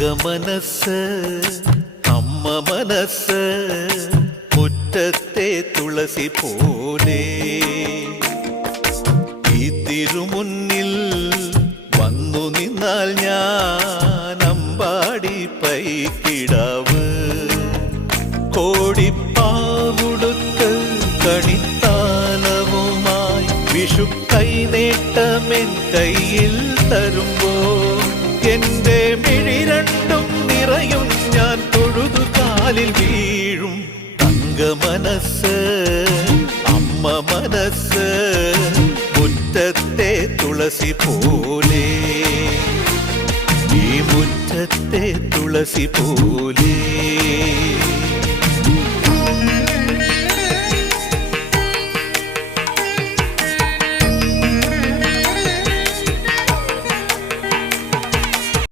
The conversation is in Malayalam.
തങ്കമനസ് അമ്മ മനസ് മുറ്റത്തെ തുളസി പോലെ ഈ തിരുമുന്നിൽ വന്നു നിന്നാൽ ഞാൻ അമ്പാടി പൈക്കിടാവ് കോടിപ്പാവുടുത്ത് കണിത്താലവുമായി വിഷു കൈനേട്ടമെൻ കയ്യിൽ തരുമ്പോൾ എന്റെ മിഴി രണ്ടും നിറയും ഞാൻ തൊഴുതു കാലിൽ വീഴും തങ്കമനസ് അമ്മ മനസ് മുറ്റത്തെ തുളസി പോലെ ഈ മുറ്റത്തെ തുളസി പോലെ